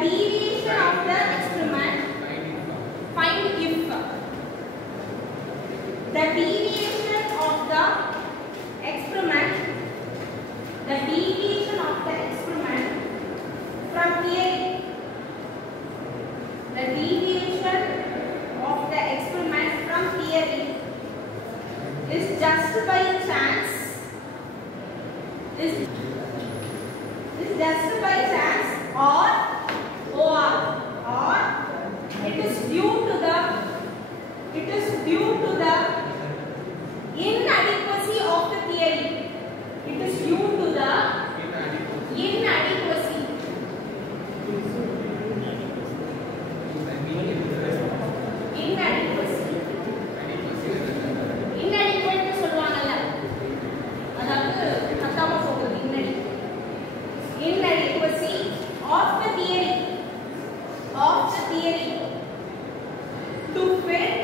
deviation of the experiment. Find if the deviation of the experiment, the deviation of the experiment from theory, the deviation of the experiment from theory is just by chance, is just by chance or it is due to the inadequacy of the theory. It is due to the inadequacy. Inadequate சொல்வாங்கல்ல, அதாவது அதாம போகுது. Inadequacy of the theory to fit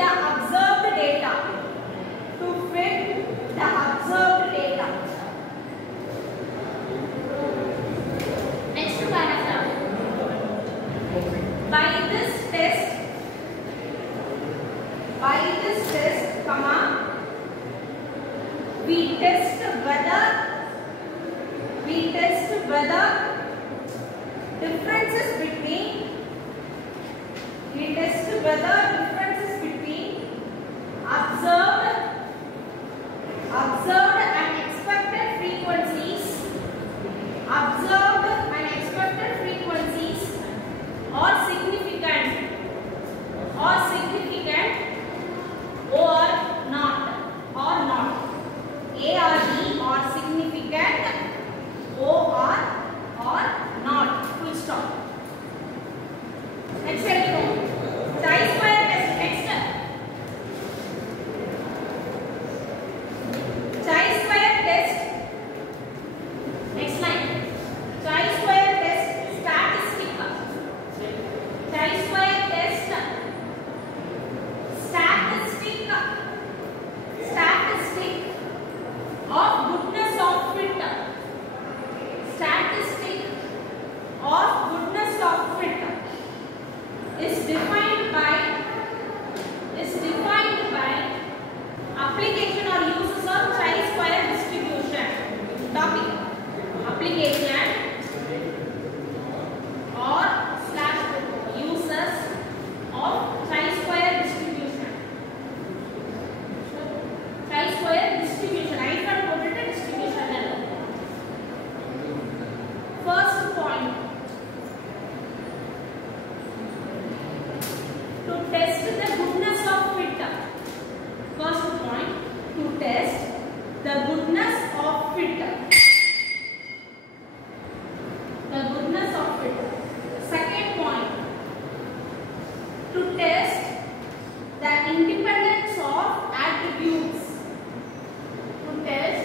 the observed data, Next paragraph. By this test, comma, we test whether differences between observed and expected frequencies are significant or not. A or B are significant, O or not. Full stop. Next example. Chi-square test. Next. Chi-square test. Next line. Chi-square test statistic. Chi-square test statistic of goodness of fit. Statistic of goodness of fit is defined by application or uses of chi-square distribution. Topic: application or / uses of chi-square distribution. Chi-square distribution. I can put it distribution level. First point, to test the goodness of fit. First point, to test the goodness of fit. The goodness of fit. Second point, to test the independence of attributes. To test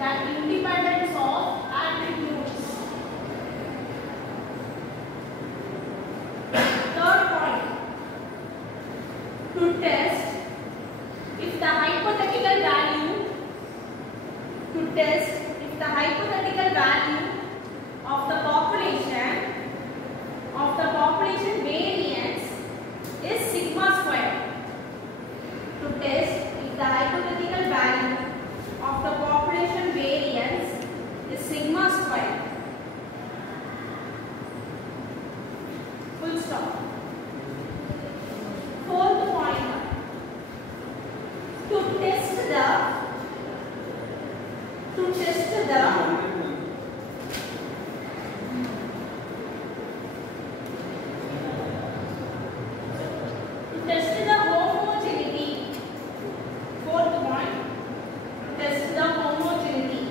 the independence of attributes. Third point, to test if the hypothetical value of the population variance is sigma square. To test if the hypothetical value of the population variance is sigma square. Full stop. Fourth point, to test the homogeneity. Fourth point, test the homogeneity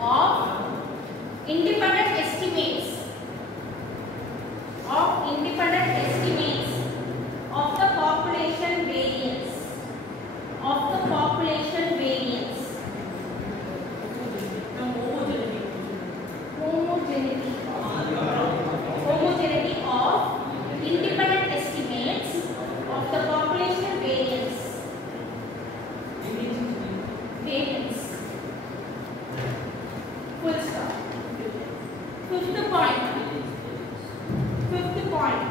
of independent estimates fifth point.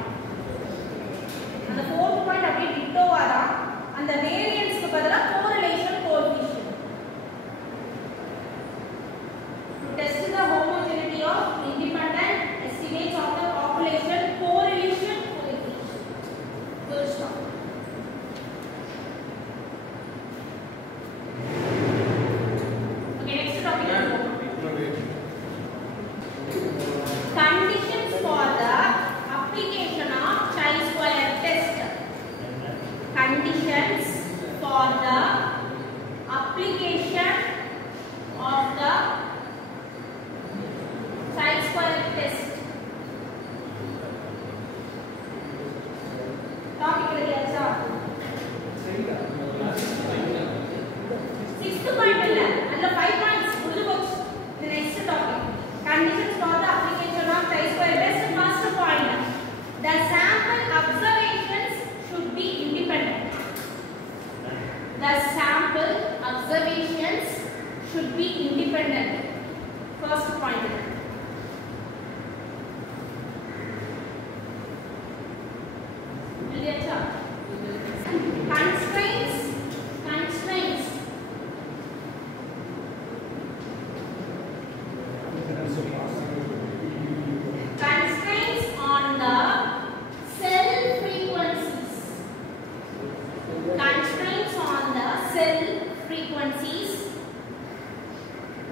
அந்த fourth point அப்படியே டிட்டோவா தான். அந்த வேரியன்ஸ்க்கு பதிலா correlation coefficient. To test the homogeneity of independent estimates of the population, correlation coefficient. Full stop. Okay, next topic. Conditions for the application of chi-square test. Conditions for the application of the chi-square test. Topic ready acha? Sixth point illa alla 5 points mudhu pochu. The next topic, conditions for the application of chi-square test. First point, the sample observations should be independent. The sample observations should be independent. First point. Constraints on the cell frequencies. Constraints on the cell frequencies.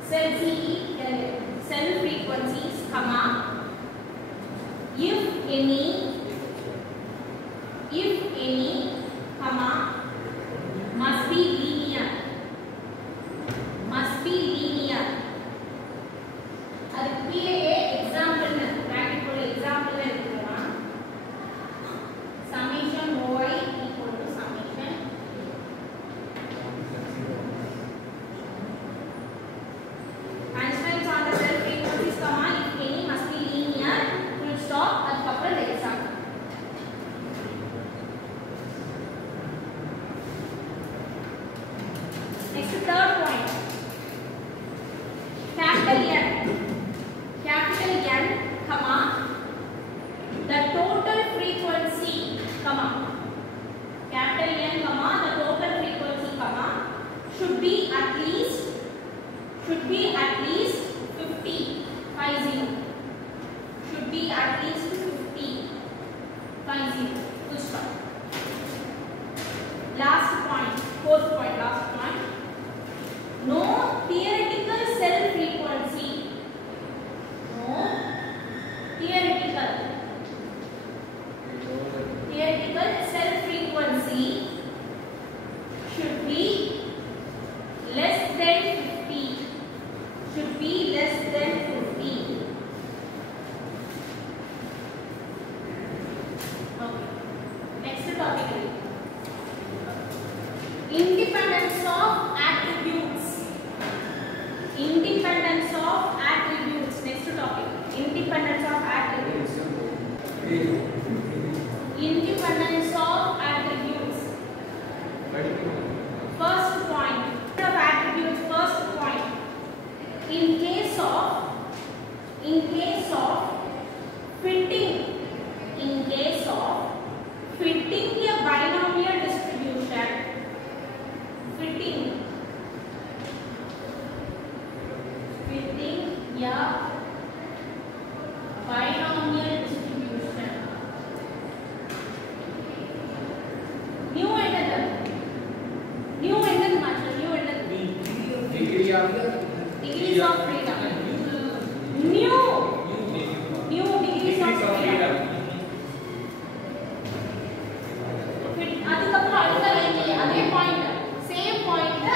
Cell frequencies, comma, if any, comma, must be linear. அதுக்கு கீழே example practical example எடுத்துக்கலாம். summation y equal to summation constraints on the cell frequencies, comma, if any must be linear, full stop. அதுக்கப்புறம் example. Next, third point, capital N, comma, the total frequency, comma, capital N, comma, the total frequency, comma, should be at least 50, 50, should be at least 50, 50, full stop. Last point, fourth point, last point, no theoretical cell frequency. No theoretical cell frequency should be less than 50. Should be less than 50. Okay. Next topic. Independence of attributes. Independence of attributes. Next topic. Independence of attributes. Independence of attributes. First point. Of attributes. First point. In case of fitting. In case of fitting a binomial distribution. Fitting a binomial distribution. New என்னது மாற்று. New என்னது? Degrees of freedom. New degrees of freedom. அதுக்கப்புறம் அடுத்த லைன்ல அதே point, same point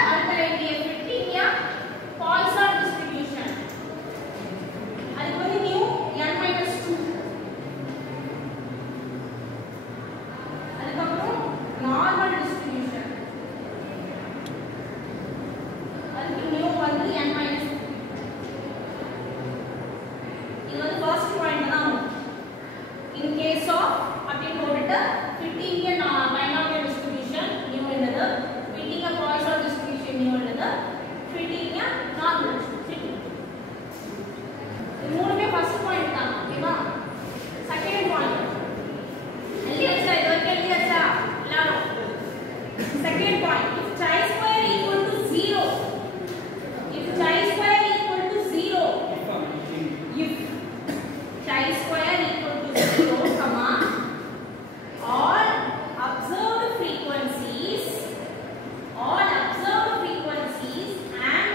chi square equal to 0, comma, all observed frequencies and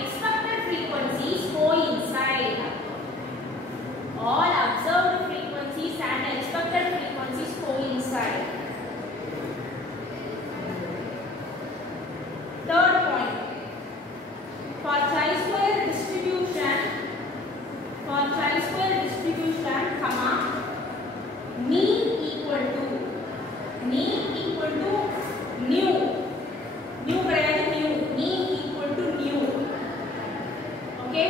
expected frequencies coincide. All observed frequencies and expected frequencies coincide. Third point, for chi-square distribution, comma, mean equal to nu கிடையாது nu, mean equal to nu, okay,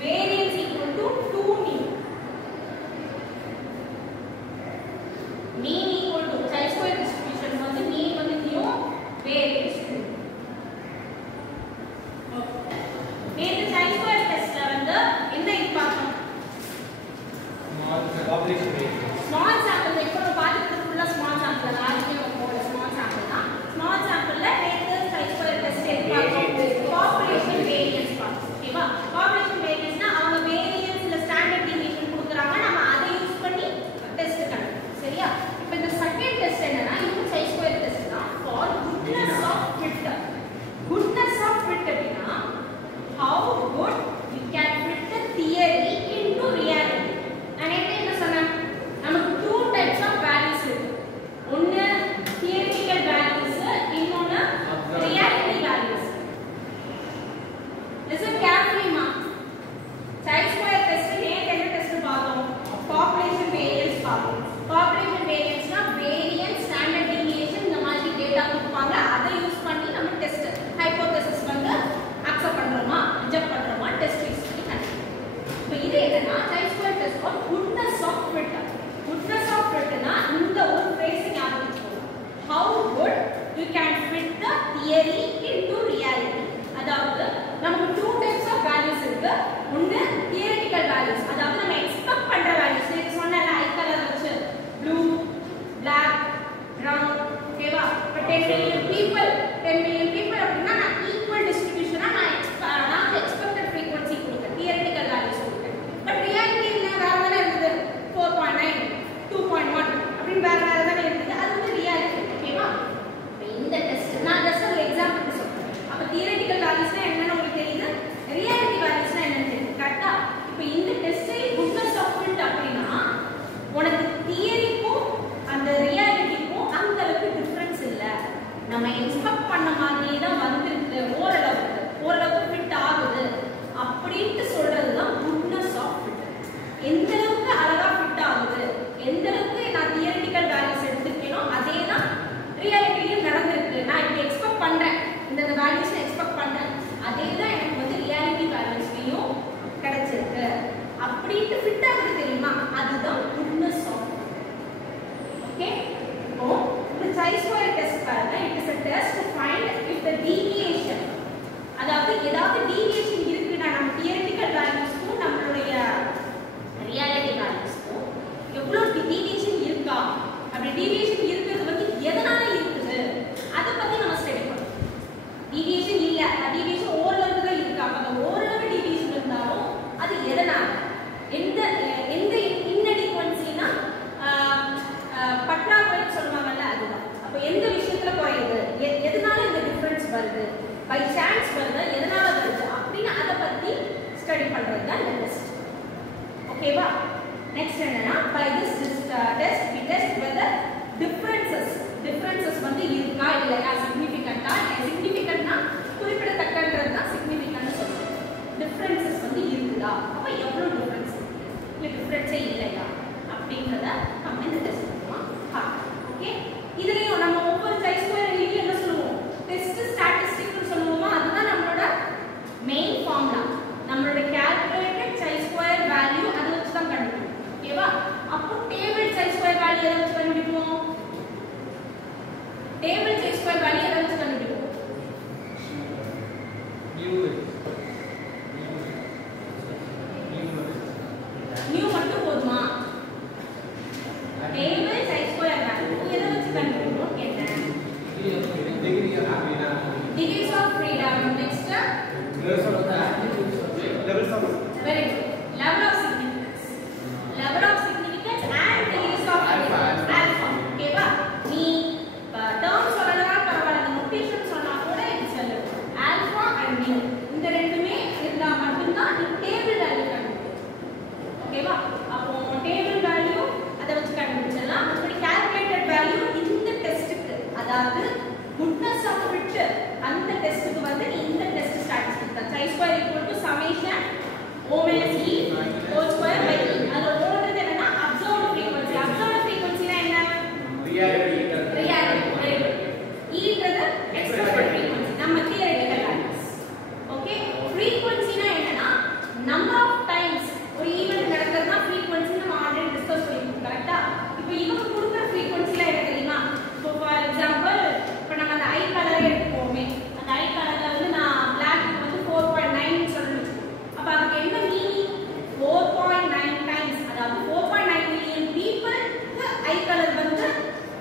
variance equal to 2 nu, mean equal to chi-square distribution வந்து mean வந்து nu, variance 2. நேத்து chi-square டெஸ்ட்ல வந்து என்ன பார்த்தோம்? Small sample. இப்போ நம்ம பார்த்துட்டு ஃபுல்லா ஸ்மால் சாம்பிள் தான். ஆல்ரெடி நம்ம ஸ்மால் சாம்பிள் தான். ஸ்மால் சாம்பிள்ல நேத்து chi-square டெஸ்ட் பார்த்தோம். பாப்புலேஷன் வேரியன்ஸ் பார்த்தோம். ஓகேவா? பாப்புலேஷன் வேரியன்ஸ்னா அவங்க வேரியன்ஸ்ல ஸ்டாண்டர்ட் டிவியேஷன் கொடுக்குறாங்க, நம்ம அதை யூஸ் பண்ணி டெஸ்ட் பண்ணணும். சரியா? இப்போ இந்த செகண்ட் டெஸ்ட் என்னன்னா இது chi-square டெஸ்ட் தான் for goodness of fit. Goodness of fit அப்படினா how good you can fit the theory into reality. நான் என்ன சொன்னேன்? நமக்கு two types of values இருக்கு. ஒன்னு theoretical values, இன்னொன்னு reality values. Listen carefully ma. chi-square test நேத்து என்ன டெஸ்ட் பார்த்தோம்? population variance பார்த்தோம். population variance னா variance, standard deviation இந்த மாதிரி டேட்டா கொடுப்பாங்க, அதை யூஸ் பண்ணி நம்ம டெஸ்ட் ஹைபோதசிஸ் வந்து அக்செப்ட் பண்றோமா ரிஜெக்ட் பண்றோமா டெஸ்ட் யூஸ் பண்ணி கண்டுபிடிப்போம். இப்போ இது என்னன்னா chi-square test for goodness of fit. Goodness of ஃபிட்னா இந்த ஒரு ஃப்ரேஸ் ஞாபகம் வச்சுக்கோங்க. how good you can fit the theory into reality. அதாவது நமக்கு two types of values இருக்கு. ஒன்னு theoretical values, அதாவது நம்ம எக்ஸ்பெக்ட் பண்ற values. இது சொன்னல ஐ கலர் வச்சு blue, black, brown, ஓகேவா? இப்போ 10 million people அப்படினா நான் ஈக்குவல் டிஸ்ட்ரிபியூஷனா நான் எக்ஸ்பெக்டட் frequency கொடுத்தேன், theoretical values கொடுத்தேன். பட் ரியாலிட்டி என்ன வேற தானே இருந்தது? 4.9, 2.1 அப்படி வேற தானே இருந்தது. அது வந்து ரியாலிட்டி. ஓகேவா? இந்த டெஸ்ட் நான் ஜஸ்ட் ஒரு எக்ஸாம்பிள் சொல்றேன். அப்ப தியரிட்டிக்கல் வேல்யூஸ்னா என்னன்னு உங்களுக்கு தெரியுது, ரியாலிட்டி வேல்யூஸ்னா என்னன்னு தெரியுது. கரெக்ட்டா? இப்போ இந்த டெஸ்டை குட்னஸ் ஆஃப் ஃபிட் அப்படினா உனக்கு தியரிக்கும் அந்த ரியாலிட்டிக்கும் அந்த அளவுக்கு டிஃபரன்ஸ் இல்ல, நம்ம எக்ஸ்பெக்ட் பண்ண மாதிரி தான் வந்திருக்கு, ஓரளவுக்கு ஃபிட் ஆகுது அப்படினு சொல்றது தான் குட்னஸ் ஆஃப் ஃபிட். எந்த அளவுக்கு அழகா ஃபிட் ஆகுது, எந்த அளவுக்கு நான் தியரிட்டிக்கல் வேல்யூஸ் எடுத்துக்கேனோ அதே தான் ரியாலிட்டிலயும் நடந்திருக்கு. நான் இப்படி எக்ஸ்பெக்ட் பண்றேன், இந்த வேல்யூஸ் எக்ஸ்பெக்ட் பண்றேன், அதே தான் எனக்கு வந்து ரியாலிட்டி வேல்யூஸ்லயும் கிடைச்சிருக்கு அப்படினு ஃபிட் ஆகுது தெரியுமா? அதுதான் குட்னஸ் ஆஃப் ஃபிட். ஓகே? இப்போ இந்த chi-square டெஸ்ட் பாருங்க. It is a test to find if the deviation, அதாவது ஏதாவது டீவியேஷன் இருக்குன்னா நம்ம தியரிட்டிக்கல் வேல்யூஸ்க்கும் நம்மளுடைய ரியாலிட்டி வேல்யூஸ்க்கும் எவ்வளவு டீவியேஷன் இருக்கா, அப்படி டீவியேஷன் இருக்கிறது வந்து எதனால இருக்குது அதை பத்தி நம்ம ஸ்டடி பண்ணணும். டீவியேஷன் இல்ல, டீவியேஷன் ஓரளவுக்கு தான் இருக்கு. அப்ப அந்த ஓரளவு டீவியேஷன் இருந்தாலும் அது எதனால, எந்த இன்அடிக்வன்சினா பற்றாக்குறை சொல்லுவாங்கல்ல, அதுதான். அப்ப எந்த விஷயத்துல குறையுது, எதனால இந்த டிஃபரன்ஸ் வருது, பை சான்ஸ் வருது, எதனால வருது அப்படின்னு அதை பத்தி ஸ்டடி பண்றது தான் இந்த டெஸ்ட். ஓகேவா? நெக்ஸ்ட் என்னன்னா by this test we test whether differences வந்து இருக்கா இல்லையா, சிக்னிஃபிகண்டா. சிக்னிஃபிகண்ட்னா குறிப்பிடத்தக்கன்றது தான் சிக்னிஃபிகண்ட் சொல்றோம். டிஃபரன்சஸ் வந்து இருக்குதா, அப்ப எவ்வளவு டிஃபரன்ஸ் இருக்கு, இல்ல டிஃபரன்ஸே இல்லையா அப்படிங்கறத நம்ம இந்த டெஸ்ட் பண்ணுவோம். ஓகே? இதுலயும் நம்ம ஒவ்வொரு chi-square என்ன சொல்லுவோம், டெஸ்ட் ஸ்டாட்டிஸ்டிக்னு சொல்லுவோமா, அதுதான் நம்மளோட மெயின் ஃபார்முலா. நம்மளோட calculated chi-square வேல்யூ அதை வச்சு தான் கண்டுபிடிப்போம். ஓகேவா? அப்போ டேபிள் chi-square வேல்யூ எதை வச்சு கண்டுபிடிப்போம்? டேபிள் chi-square வேல்யூ எதை வச்சு கண்டுபிடிப்போம்? நியூ மட்டும் போதுமா? டேபிள் chi-square வேல்யூ எதை வச்சு கண்டுபிடிப்போம் கேட்டேன். degrees of freedom. Next levels of very good. Level of significance. ஓகேவா? அப்போ டேபிள் வேல்யூ அதை வச்சு கண்டுபிடிச்சிடலாம். அப்படி கால்குலேட்டட் வேல்யூ இந்த டெஸ்ட்டுக்கு, அதாவது குட்னஸ் ஆஃப் ஃபிட் அந்த டெஸ்ட்டுக்கு வந்து இந்த டெஸ்ட் ஸ்டாட்டிஸ்டிக் தான். chi square equal to summation o minus e whole square by e. அது ஓடுறது என்னன்னா observed frequency. observed frequency னா என்ன? reality. e ன்றது expected frequency. நம்ம theoretical values. ஓகே, frequency னா என்னன்னா number of times ஒரு ஈவென்ட் நடக்கிறதுனா frequency நம்ம ஆல்ரெடி டிஸ்கஸ் பண்ணிருக்கோம். கரெக்ட்டா? இப்போ இவங்க கொடுக்கிற frequency ல என்ன தெரியுமா? இப்போ ஃபார் எக்ஸாம்பிள் இப்போ நம்ம அந்த ஐ கலரை எடுத்துப்போமே. அந்த ஐ கலர்ல வந்து நான் black வந்து 4.9 ன்னு சொல்லிருக்கேன். அப்ப அதுக்கு என்ன மீனிங்? 4.9 டைம்ஸ், அதாவது 4.9 மில்லியன் பீப்பிள்க்கு ஐ கலர் வந்து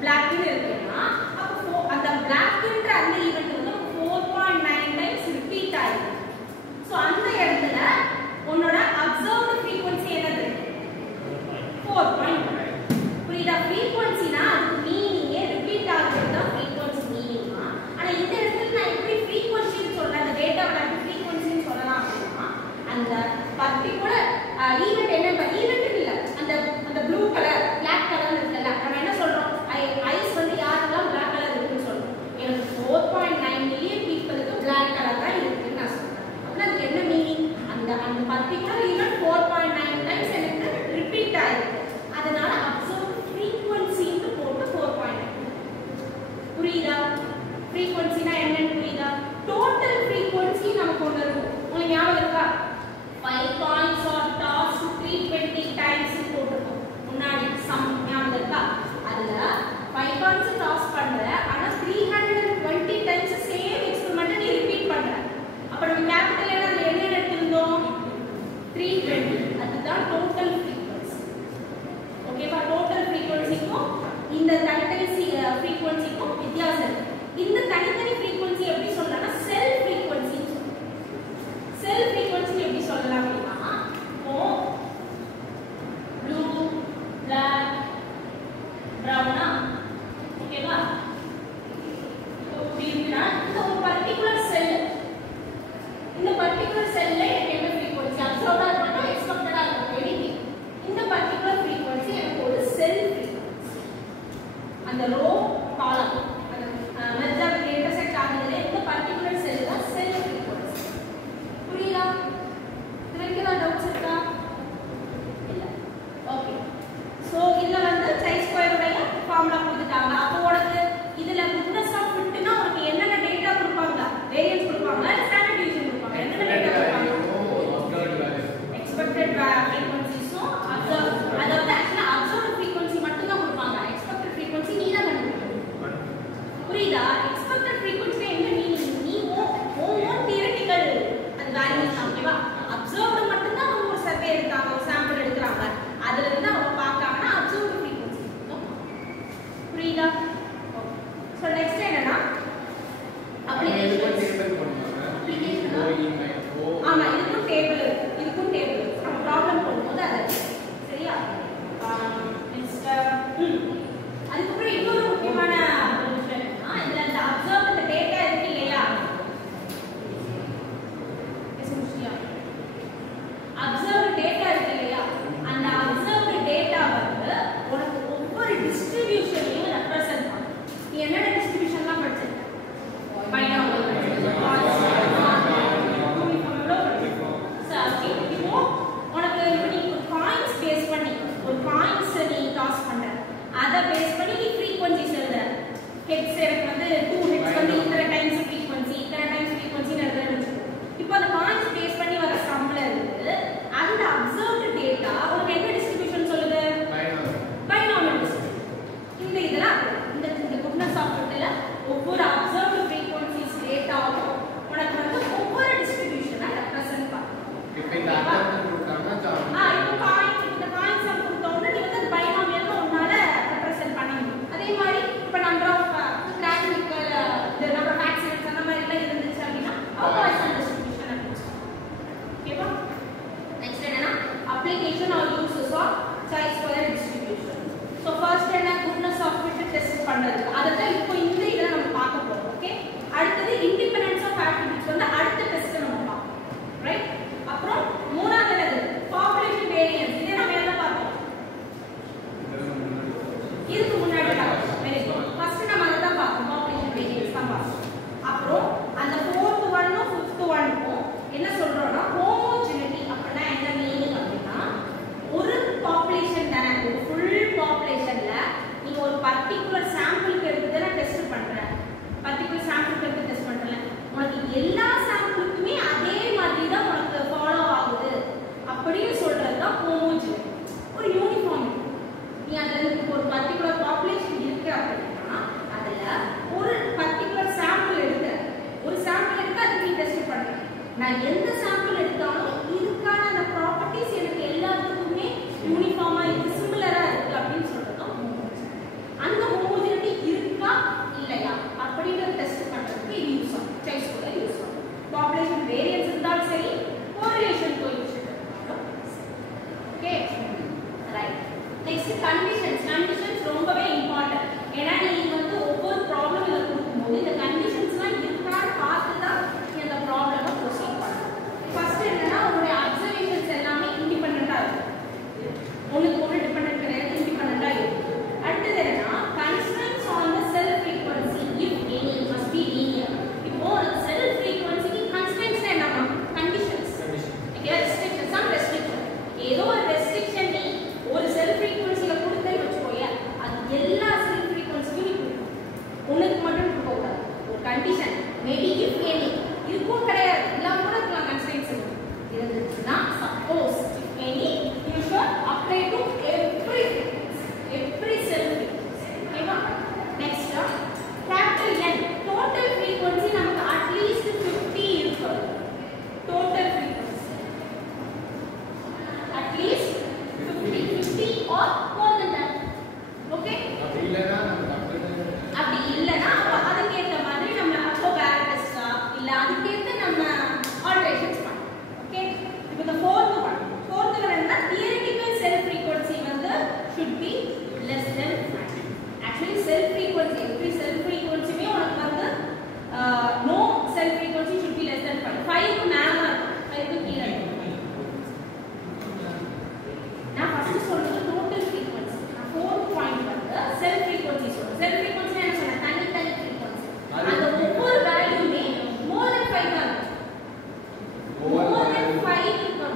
black ன்னு இருக்குன்னா அப்போ அந்த black ன்ற அந்த ஈவென்ட் வந்து 4.9 டைம்ஸ் ரிப்பீட் ஆயிருக்கு. சோ அந்த இடத்துல உன்னோட observed frequency என்னது? 4.9. புரியுதா? frequency-னா அது மீனிங்கே ரிப்பீட் ஆகுறது தான் frequency மீனிங்மா. ஆனா இந்த இடத்துல நான் எப்படி frequency ன்னு சொல்றேன், அந்த டேட்டாவை நான் frequency ன்னு சொல்லலாம் அப்படின்னா அந்த பர்టిక్యులர் ஈவென்ட் என்ன, ஈவென்ட் இல்ல, அந்த அந்த ப்ளூ கலர் black கலர் இருக்குல்ல, நம்ம என்ன சொல்றோம்? ஐஸ் வந்து யாருக்கெல்லாம் black கலர் இருக்குன்னு சொல்றோம். எனக்கு 4.9 மில்லியன் பீப்பிளுக்கு black கலர் தான் இருக்குன்னு நான் சொல்றேன். அப்ப அதுக்கு என்ன மீனிங்? அந்த அந்த பர்టిక్యులர் ஈவென்ட் 4.9 டைம்ஸ் எனக்கு ரிப்பீட் ஆயிருக்கு. அதனால அப்சர்வ் frequency ன்னு போட்டு 4.9. புரியுதா? frequency-னா என்னன்னு புரியுதா? டோட்டல் frequency நமக்கு ஒண்ணு இருக்கும். உங்களுக்கு ஞாபகம் இருக்கா? 5 coins are tossed 320 times ன்னு போட்டுருக்கோம் முன்னாடி. சம் ஞாபகம் இருக்கா? அதுல 5 coins டாஸ் பண்ற, ஆனா 320 டைம்ஸ் சேம் எக்ஸ்பெரிமெண்ட் நீ ரிப்பீட் பண்ற. அப்ப நம்ம கேபிட்டல் என்ன எடுத்துட்டோம்? 320. அதுதான் டோட்டல் frequency. ஓகேவா? டோட்டல் frequency-க்கும் இந்த தனித்தனி frequency-க்கும் வித்தியாசம் இருக்கு. இந்த தனித்தனி frequency எப்படி சொல்லலாம்னா செல் frequency. செல் frequency எப்படி சொல்லலாம் அப்படின்னா இப்போ ப்ளூ, black, brown, ஓகேவா? இப்படினா இந்த ஒரு பர்టిక్యులர் செல், இந்த பர்టిక్యులர் செல்ல எனக்கு என்ன frequency அப்சர்வ்டா இருக்கட்டும் எக்ஸ்பெக்டடா இருக்கட்டும் எனிதிங், இந்த பர்టిక్యులர் frequency எனக்கு ஒரு செல் frequency. அந்த ரோ காலம் அந்த மெர்ஜ் ஆகி இன்டர்செக்ட் ஆகுதுல இந்த பர்టిక్యులர் செல் தான் செல் frequency. புரியுதா? இதுக்கு ஏதாவது டவுட்ஸ் இருக்கா? இல்ல. ஓகே, சோ இதுல வந்து chi square உடைய ஃபார்முலா கொடுத்துட்டாங்க. அப்போ உனக்கு இதுல goodness of fitனா உனக்கு என்னென்ன டேட்டா கொடுப்பாங்க? வேரியன்ஸ் கொடுப்பாங்க, ஸ்டாண்டர்ட் டிவிஷன் கொடுப்பாங்க. என்னென்ன டேட்டா கொடுப்பாங்க? எக்ஸ்பெக்டட் frequencies-ம் அப்சர்வ், அதாவது actually observed frequency மட்டும் தான் கொடுப்பாங்க. எக்ஸ்பெக்டட் frequency நீ தான் கண்டுபிடிக்கணும். புரியுதா? எக்ஸ்பெக்டட் frequency என்ன மீனிங்? நீ ஓன் தியரிட்டிக்கல் அந்த வேல்யூஸ், ஓகேவா? அப்சர்வ்ட் மட்டும் தான் ஒரு சர்வே எடுத்தாங்க, ஒரு சாம்பிள் எடுக்கறாங்க. அதுல இருந்து அவங்க பார்க்காமனா அப்சர்வ்ட் frequency. புரியுதா? சோ நெக்ஸ்ட் என்னன்னா அப்ளிகேஷன். ஆமா, இதுக்கும் டேபிள் இருக்கு, இதுக்கும் டேபிள் இருக்கு. நம்ம ப்ராப்ளம் போடும்போது அது சரியா? நெக்ஸ்ட் அதுக்கப்புறம் இன்னொரு முக்கியமான விஷயம் என்னன்னா இதுல அந்த அப்சர்வ் டேட்டா இருக்கு இல்லையா? அப்சர்வ் டேட்டா இருக்கு இல்லையா? அந்த அப்சர்வ் டேட்டா வந்து உனக்கு ஒவ்வொரு டிஸ்ட்ரிபியூஷனையும் ரெப்ரசன்ட் பண்ணும். நீ என்னென்ன டிஸ்ட்ரிபியூஷன்லாம் படிச்சிருக்க? பைனாமியல் இப்போ உனக்கு நீ காயின்ஸ் பேஸ் பண்ணி ஒரு காயின்ஸ் நீ டாஸ் பண்ற, அதை பேஸ் பண்ணி நீ frequencies எழுதுற. ஹெட்ஸ் எனக்கு வந்து 2 ஹெட்ஸ் வந்து இத்தனை டைம்ஸ் frequency, இத்தனை டைம்ஸ் frequency எழுதுறேன்னு வச்சுக்கோ. இப்போ அந்த காயின்ஸ் பேஸ் பண்ணி வர சம்ல இருந்து அந்த அப்சர்வ்ட் டேட்டா உனக்கு என்ன டிஸ்ட்ரிபியூஷன் சொல்லுது? Binomial distribution. இந்த இதெல்லாம் இந்த குட்னஸ் ஆஃப் ஃபிட்ல ஒவ்வொரு அப்சர்வ்ட் frequencies டேட்டாவும் உனக்கு வந்து ஒவ்வொரு டிஸ்ட்ரிபியூஷனை ரெப்ரசன்ட் பண்ணும். இப்போ இந்த அப்சர்வ்ட் கொடுத்தாங்கன்னா இப்போ காயின், இந்த காயின் சம் கொடுத்தோம்னா நீ வந்து பைனாமியல்ல உன்னால ரெப்ரசன்ட் பண்ண முடியும். அதே மாதிரி இப்போ number of chronical the number of accidents அந்த மாதிரி எல்லாம் இருந்துச்சு அப்படின்னா பாய்சன் டிஸ்ட்ரிபியூஷன் அப்படின்னு சொல்லுவாங்க. ஓகேவா? நெக்ஸ்ட் என்னன்னா application or uses of chi square distribution. So first என்ன குட்னஸ் ஆஃப் ஃபிட் டெஸ்ட் பண்றது, அதான் இப்போ இந்த இதில் நம்ம பார்க்க போறோம். ஓகே, அடுத்தது இண்டிபெண்டன்ஸ் ஆஃப் ஆட்ரிபியூட்ஸ் வந்து அடுத்த டெஸ்ட் நம்ம பார்ப்போம். ரைட்? அப்புறம் மூணாவது பாப்புலேஷன் வேரியன்ஸ். இதை நம்ம நெக்ஸ்ட் கண்டிஷன்ஸ் ரொம்பவே இம்பார்ட்டன்ட். ஏன்னா நீங்க வந்து ஒவ்வொரு ப்ராப்ளம் இத கொடுக்கும்போது இந்த கண்டிஷன்ஸ்லாம் இருக்கான்னு பார்த்து தான் நீங்க அந்த ப்ராப்ளமை ப்ரொசீட் பண்ணணும். ஃபர்ஸ்ட் என்னன்னா உங்களுடைய அப்சர்வேஷன்ஸ் எல்லாமே இண்டிபெண்டண்டா இருக்கும். உங்களுக்கு ஒரு டிபெண்டன்ட் கிடையாது, இண்டிபெண்டண்டா இருக்கும். அடுத்தது என்னன்னா constraints on the sell frequency if any must be linear. இப்போ செல் ஃப்ரீக்வென்சிக்கு கன்ஸ்ட்ரெயின்ட்ஸ் என்னன்னா conditions. Okay, restrictions on restriction. ஏதோ ஒரு ரெஸ்ட்ரிக்ஷன் நீ ஒரு செல் ஃப்ரீக்வென்சில கொடுத்தேன்னு வச்சுக்கோங்க, அது எல்லா செல் ஃப்ரீக்வென்சிக்கும் நீ கொடுக்கணும். உனக்கு மட்டும் கொடுக்க கூடாது. ஒரு கண்டிஷன் மேபி இஃப் எனி இதுக்கும் கிடையாது, இல்லாம கூட இருக்கலாம் கன்ஸ்ட்ரெயின்ட்ஸ் இருந்துச்சுன்னா suppose if any you should apply to every cell frequency. ஓகேவா? Next capital N total frequency நமக்கு அட்லீஸ்ட் 50 இருக்கணும். Total frequency at least 50 or more than that. Okay? அப்படி இல்லனா அப்ப அதுக்கு ஏத்த மாதிரி நம்ம அப்போ வேற டெஸ்டா இல்ல அதுக்கு ஏத்த நம்ம ஆல்டரேஷன்ஸ் பண்ணலாம். ஓகே? இப்போ the fourth one என்னன்னா theoretical cell frequency வந்து should be less than 5. Actually cell frequency every cell frequency மே உங்களுக்கு வந்து no cell frequency should be less than 5. 5 க்கு மேல இருக்கும், 5 க்கு கீழ இருக்கும். நான் ஃபர்ஸ்ட் சொல்றது total frequency. நான் 4th பாயிண்ட் வந்து cell frequency சொல்றேன். cell frequency என்ன சொன்னா தனித்தனி frequency. அந்த ஒவ்வொரு வேல்யூமே more than 5 தான் இருக்கும். more than 5 இருக்கும்.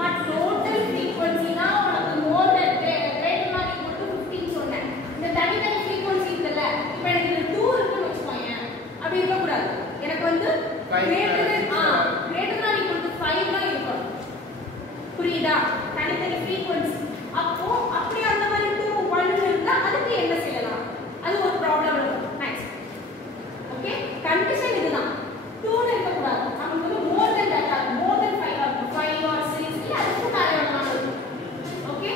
but total frequency னா உங்களுக்கு more than greater than equal to 15 சொன்னேன். இந்த தனித்தனி frequency இருக்குல்ல, இப்போ எனக்கு 2 இருக்குன்னு வெச்சுக்கோங்க. அப்படி இருக்க கூடாது. எனக்கு வந்து greater than equal to 5 தான் இருக்கும். புரியுதா? தனித்தனி frequency. அப்போ அப்படியே அந்த மாதிரி 2 1 இருந்தா அதுக்கு என்ன செய்யலாம்? அது ஒரு ப்ராப்ளம் இருக்கும். நெக்ஸ்ட். ஓகே? கண்டிஷன் இதுதான். 2 ன்னு இருக்க கூடாது. நமக்கு வந்து more than that ஆகும். more than 5 ஆகும். 5 or 6 இல்ல அதுக்கு மேல வேணாலும் இருக்கும். ஓகே?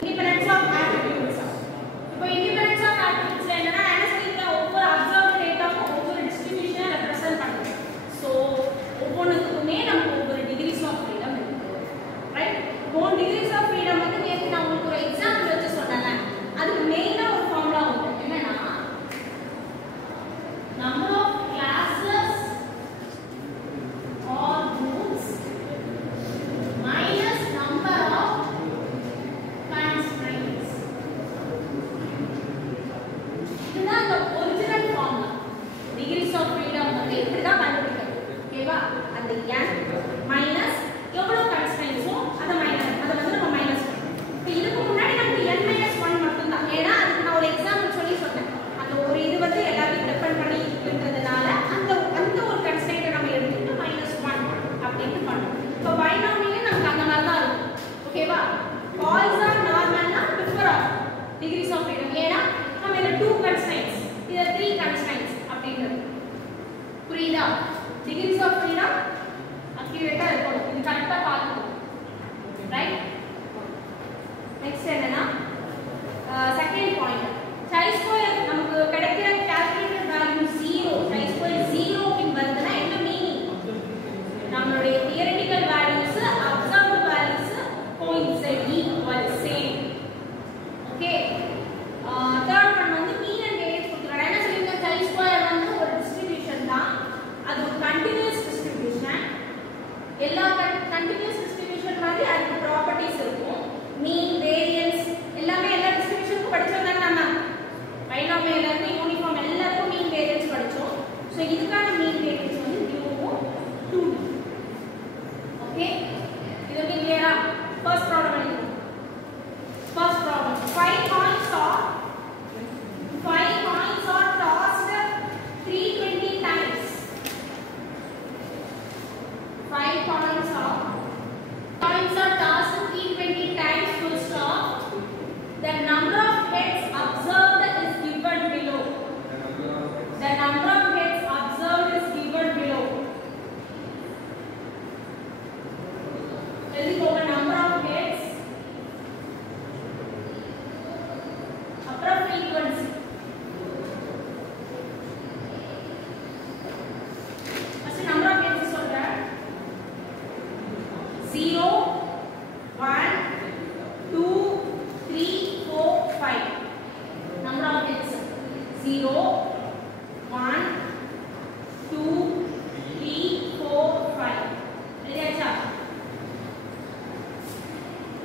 independence of attributes. இப்போ independence of attributes என்னன்னா என்ன சொல்லிருக்க, ஒவ்வொரு observed dataவும் ஒவ்வொரு distribution ரெப்ரசன்ட் பண்ணுது. சோ ஒவ்வொன்றுக்குமே நமக்கு ஒவ்வொரு degrees of freedom இருக்கு. ரைட்? இப்போ degrees of freedom வந்து நேத்து நான் உங்களுக்கு ஒரு எக்ஸாம்பிள் வச்சு சொன்னேன். அதுக்கு மெயினா ஒரு ஃபார்முலா உண்டு. என்னன்னா number of classes or groups minus number of constraints. இதுதான் அந்த original formula. degrees of freedom வந்து இப்படிதான் கண்டுபிடிக்கிறது. ஓகேவா? அந்த n மைனஸ் எவ்வளவு constraints அத வந்து நம்ம மைனஸ் பண்ணணும். இப்போ இதுக்கு முன்னாடி நமக்கு n - 1 மட்டும் தான். ஏன்னா அதுக்கு நான் ஒரு எக்ஸாம்பிள் சொல்லி சொன்னேன். அந்த ஒரு இது வந்து எல்லாத்தையும் டிபெண்ட் பண்ணி இருக்கிறதுனால அந்த ஒரு constraint நம்ம எடுத்துட்டு -1 அப்படினு பண்ணோம். இப்போ பைனாமியல் நமக்கு அந்த மாதிரி தான் இருக்கும். ஓகேவா? பாய்சான் நார்மல்னா டிஃபர் ஆகும் degrees of freedom. ஏன்னா நம்ம இதுல 2 constraints, இதுல 3 constraints அப்படிங்கிறது. புரியுதா? degrees of freedom அக்யூரேட்டா இருக்கும். இது கரெக்ட்டா பார்க்கணும். ரைட்? நெக்ஸ்ட் என்னன்னா செகண்ட் பாயிண்ட் chi ஸ்கொயர் நமக்கு கிடைக்கிற கால்குலேட்டட் வேல்யூ 0. chi ஸ்கொயர் 0 ன்னு வருதுன்னா என்ன மீனிங்? நம்மளுடைய theoretical values observed values coincide equal same. Okay? Third one வந்து மீன் அண்ட் வேரியன்ஸ் கொடுத்துறாங்க. என்ன சொல்லுங்க, chi ஸ்கொயர் வந்து ஒரு டிஸ்ட்ரிபியூஷன் தான். அது ஒரு கண்டினியூஸ் டிஸ்ட்ரிபியூஷன். எல்லா கண்டினியூஸ் டிஸ்ட்ரிபியூஷன் மாதிரி அதுக்கு ப்ராப்பர்ட்டீஸ் இருக்கும். மீன், வேரியன்ஸ்,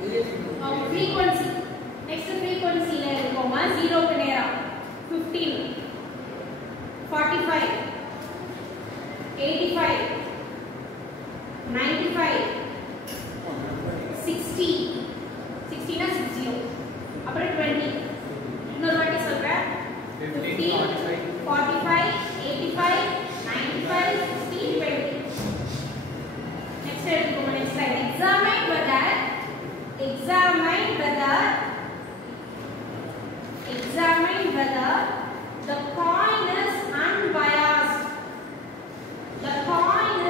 frequency. Next frequency ல இருக்கோமா 0 க்கு நேரா 15 45 85 95 60 60 னா 60 அப்புறம் 20 இன்னொரு வாட்டி சொல்றேன் 50 45 85 95 60 20 next எடுத்துக்கோங்க next slide examine whether the coin is unbiased. The coin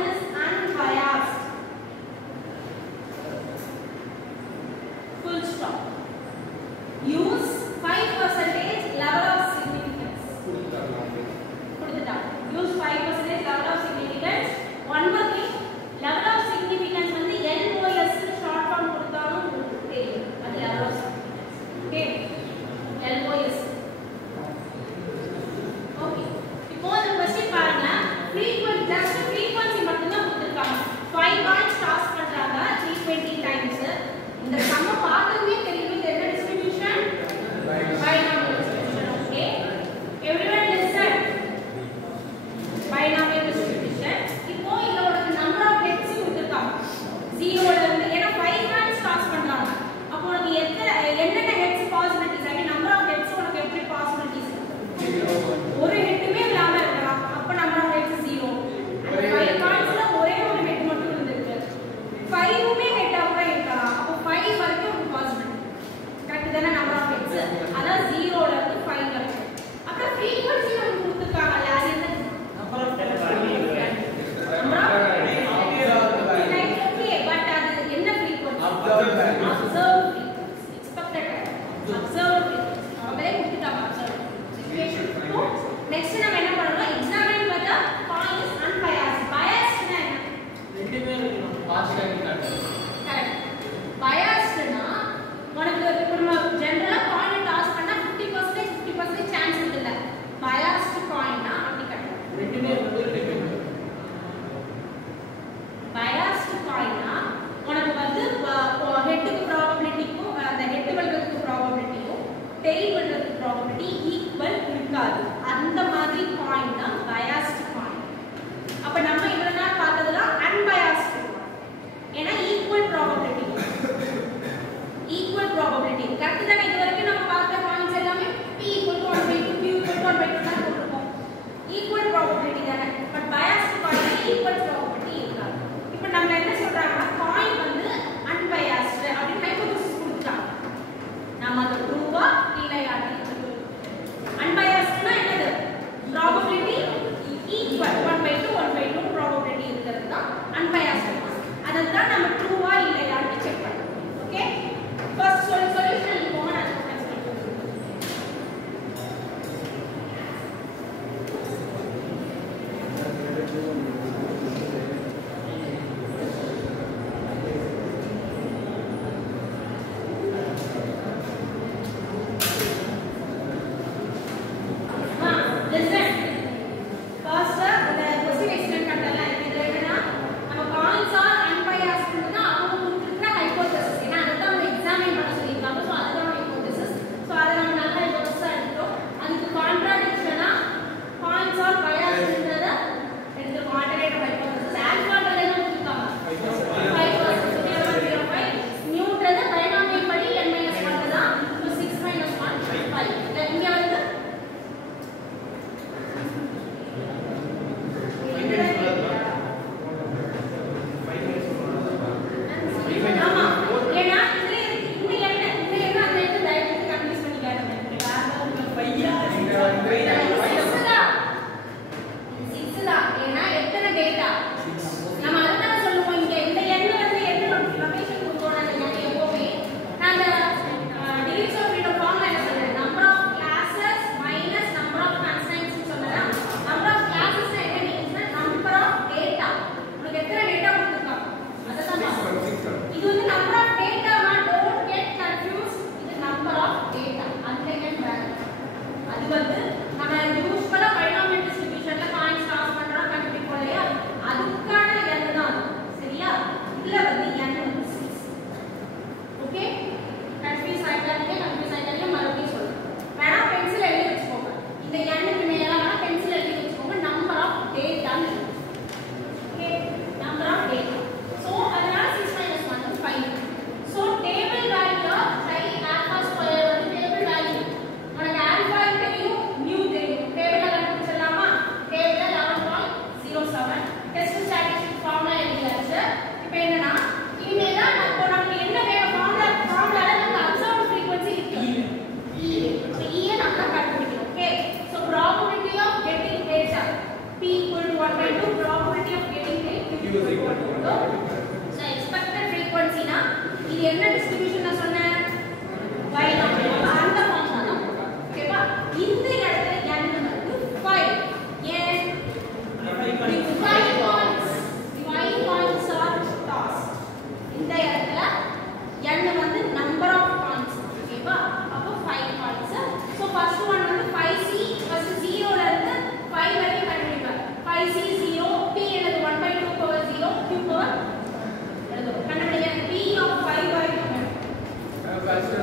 Okay.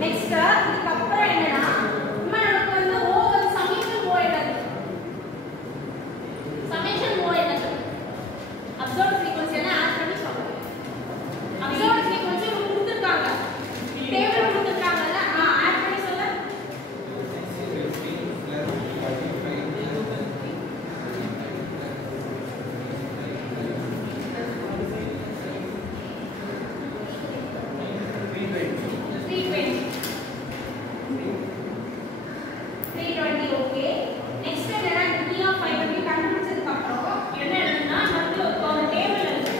Next, இதுக்கு அப்புறம் என்னன்னா நம்ம நமக்கு வந்து O வந்து summation O என்னது? Summation O என்னது? Observed frequency என்ன ஆட் பண்ணி சொல்லுங்க. Observed frequency கொடுத்திருக்காங்க. டேபிள் கொடுத்திருக்காங்கல, ஆட் பண்ணி சொல்லுங்க. 320 okay. Next என்னன்னா P of 5 வந்து கண்டுபிடிச்சதுக்கு அப்புறம் என்ன எழுதுனா நமக்கு ஒரு டேபிள் இருக்கு.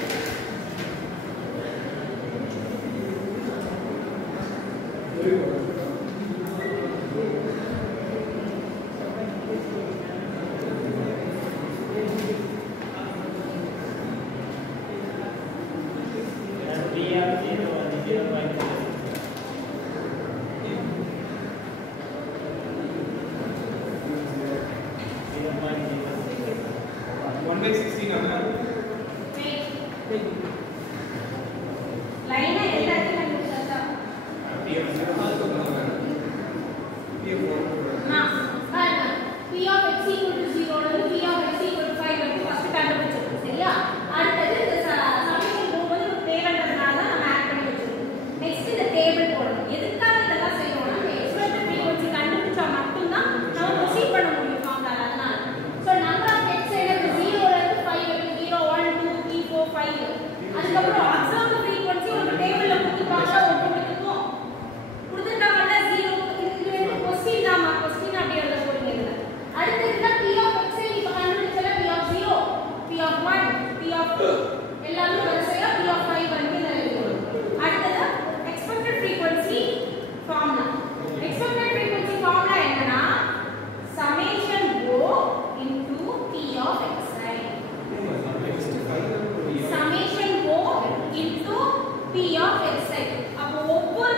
லைனா எல்லாத்தையும் கண்டுபிடிச்சா P of x equal to 0 ல இருந்து P of x equal to 5 வரைக்கும் ஃபர்ஸ்ட் கண்டுபிடிச்சிருக்கோம். சரியா? அடுத்து இந்த சமீஷன் ரூ வந்து தேவைன்றதுனால தான் நம்ம ஆட் பண்ணி வச்சிருக்கோம். நெக்ஸ்ட் இந்த டேபிள் போடணும். எதுக்காக இதெல்லாம் செய்யறோம்னா இந்த எக்ஸ்பெக்டட் ஃப்ரீக்வென்சி கண்டுபிடிச்சா மட்டும் தான் நம்ம ப்ரொசீட் பண்ண முடியும் ஃபார்முலால. அதனால சோ நம்பர் ஆஃப் x என்னது 0 ல இருந்து 5 வரைக்கும் 0 1 2 3 4 5. அதுக்கு அப்புறம் அப்சர்வ்ட் ஃப்ரீக்வென்சி ஒரு டேபிள்ல கொடுத்துட்டாங்க. ஆட்டோமேட்டிக்கா கொடுத்துட்டாங்கல 0 இது வந்து क्वेश्चन நாம क्वेश्चन அப்படியே எழுத போறீங்க இதுல. அடுத்து இந்த P of x இப்ப கண்டுபிடிச்சல P of 0, P of 1, P of 2 எல்லாமே வரிசையா P of 5 வரைக்கும் எழுதுறோம். அடுத்து expected frequency formula. Expected frequency formula என்னன்னா summation O into P of xi. Summation O into P of xi. அப்போ ஒவ்வொரு